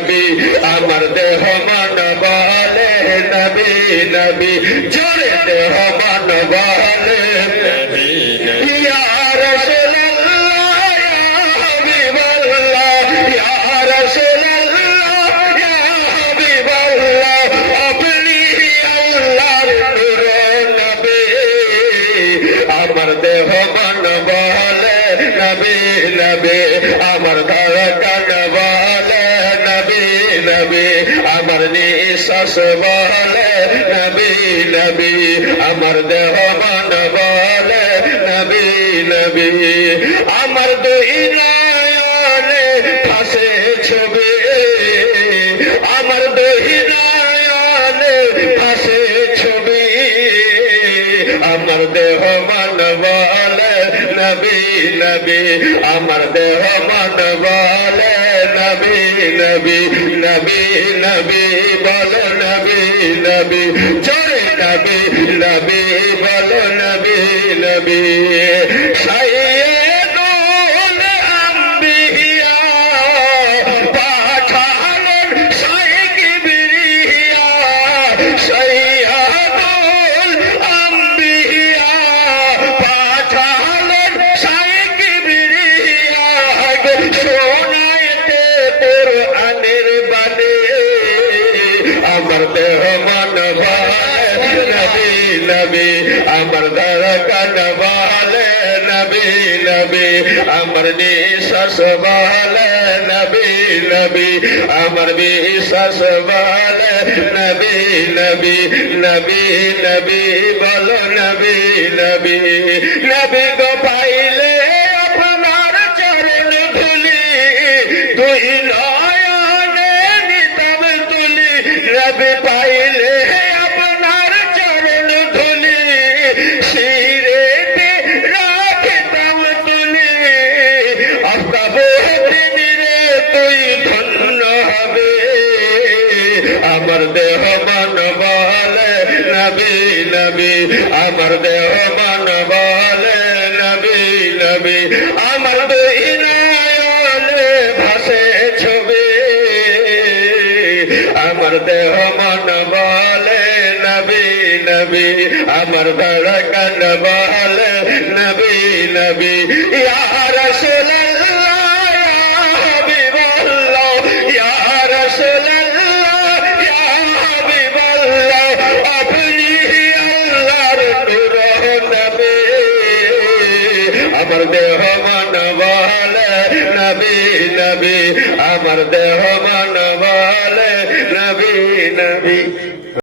নবী আমার দেহ মন বলে নবী নবী জোরে দেহ মন বলে নবী নবী ইয়া রাসূলুল্লাহ ইয়া হাবিবাল্লাহ ইয়া রাসূলুল্লাহ ইয়া হাবিবাল্লাহ আপনি আল্লাহর নূর নবী আমার দেহ মন বলে নবী নবী আমার ধড়কন বলে নবী নবী আমার নিঃশ্বাস বলে নবী নবী আমার দেহ মন বলে নবী নবী আমার দুই নয়নে ভাসে ছবি আমার দুই নয়নে ভাসে ছবি আমার দেহ মন বলে নবী নবী আমার দেহ মন বলে নবী নবী নবী নবী বলো নবী নবী জয় নবী নবী বলো নবী নবী সাইয়্যিদুল আম্বিয়া পাঠালেন সাইয়্যিদ কিবরিয়া সাইয়্যিদুল আম্বিয়া পাঠালেন সাইয়্যিদ কিবরিয়া শোনাইতে কুরআনের বাণী আমার দেহ মন বলে নবী নবী আমার ধড়কন বলে নবী নবী আমার নিঃশ্বাস বলে নবী নবী আমার বিশ্বাস বলে নবী নবী নবী নবী বলো নবী নবী নবী গো পাইলে আপনার চরণ ধুলি দুই নয়নে নিতম তুলি নবী পাইলে আপনার চরণ ধুলি শিরেতে রাখিতাম তুলি আস্তাবদিনে তুই ধন্য হবে আমার দেহ মন বলে নবী নবী আমার দেহ মন বলে নবী নবী আমার দুই নয়নে ভাসে ছবি আমার দেহ মন বলে নবী নবী আমার ধড়কন বলে নবী নবী ইয়া রাসূলুল্লাহ ইয়া হাবিবাল্লাহ ইয়া রাসূলুল্লাহ ইয়া হাবিবাল্লাহ আপনি আল্লাহর নূর নবী আমার দেহ মন বলে নবী নবী আমার দেহ মন বলে নবী নবী